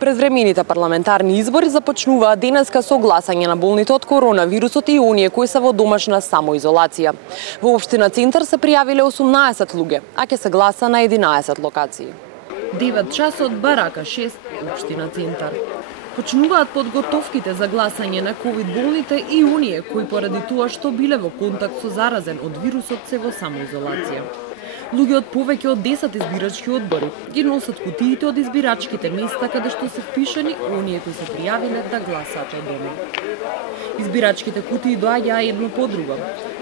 Предвремените парламентарни избори започнуваат денеска со гласање на болните од коронавирусот и оние кои се во домашна самоизолација. Во општина Центар се пријавиле 18 луѓе, а ќе се гласа на 11 локации. 9 часот, барака 6, општина Центар. Почнуваат подготовките за гласање на ковид болните и оние кои поради тоа што биле во контакт со заразен од вирусот се во самоизолација. Луѓе од повеќе од 10 избирачки одбори ги носат кутиите од избирачките места каде што се впишани оние кои се пријавиле да гласаат од дома. Избирачките кутии доаѓаа едно по друго.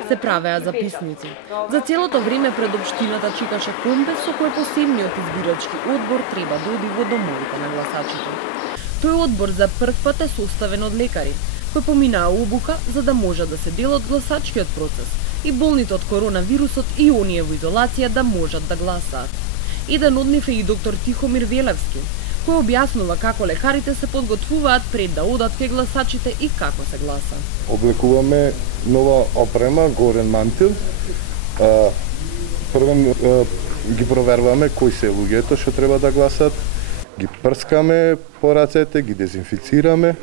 Се правеа записници. За целото време пред општината чекаше комбе со кој посебниот избирачки одбор треба да оди во домовите на гласачите. Тој одбор за прв пат е составен од лекари, кои поминаа обука за да може да се дел од гласачкиот процес и болните од коронавирусот и оние во изолација да можат да гласаат. Еден од нив е и доктор Тихомир Велевски, кој објаснува како лекарите се подготвуваат пред да одат кај гласачите и како се гласа. Облекуваме нова опрема, горен мантил. Првен ги проверуваме кои се луѓето што треба да гласат. Ги прскаме по рацете, ги дезинфицираме,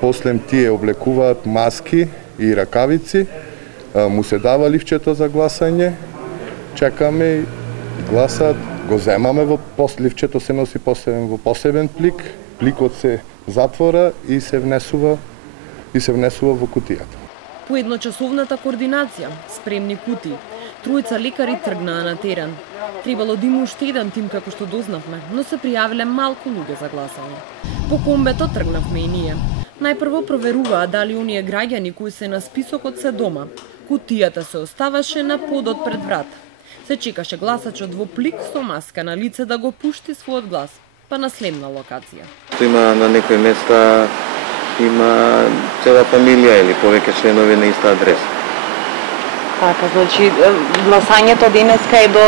после тие облекуваат маски и ракавици, му се дава ливчето за гласање, чекаме, гласат, го земаме во ливчето се носи во посебен плик, пликот се затвора и се внесува во кутијата. По едночасовната координација, спремни кутии, тројца лекари тргнаа на терен. Требало да има уште еден тим како што дознавме, но се пријавиле малку луѓе за гласање. По комбето тргнавме и ние. Најпрво проверуваа дали оние граѓани кои се на списокот се дома. Кутијата се оставаше на подот пред врат. Се чекаше гласачот во плик со маска на лице да го пушти својот глас, па на следна локација. Има на некои места има цела фамилија или повеќе членови на иста адреса. Така, значи гласањето денеска е до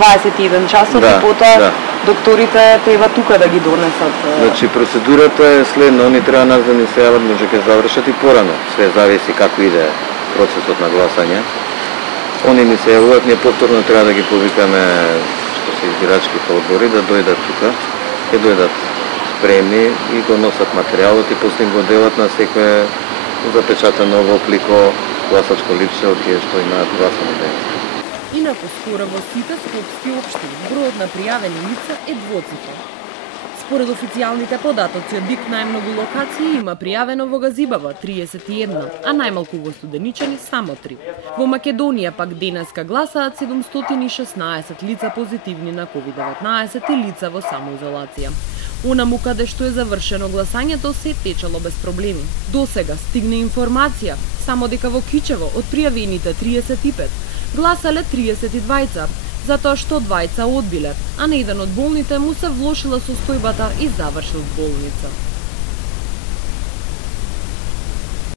21 часот и потоа докторите треба тука да ги донесат. Значи процедурата е следна, они треба нас да ни се јават, може ќе завршат и порано. Све зависи како иде процесот на гласање. Они ни се јавуваат, ние повторно треба да ги повикаме што се избирачките одбори да дојдат тука, ќе дојдат спремни и го носат материјалот и после им го делат на секое запечатано во плико гласачко липче од тие што имаат гласани денес. Инаку скоро во сите скопски општини бројот на пријавени лица е двоцифрен. Според официјалните податоци од ДИК најмногу локации има пријавено во Газибава 31, а најмалку во Студеничани само 3. Во Македонија пак денеска гласаат 716 лица позитивни на COVID-19 и лица во самоизолација. Онаму каде што е завршено гласањето се течело без проблеми. Досега стигна информација само дека во Кичево од пријавените 35 гласале 32, затоа што 2 одбиле, а на еден од болните му се влошила состојбата и завршил болница.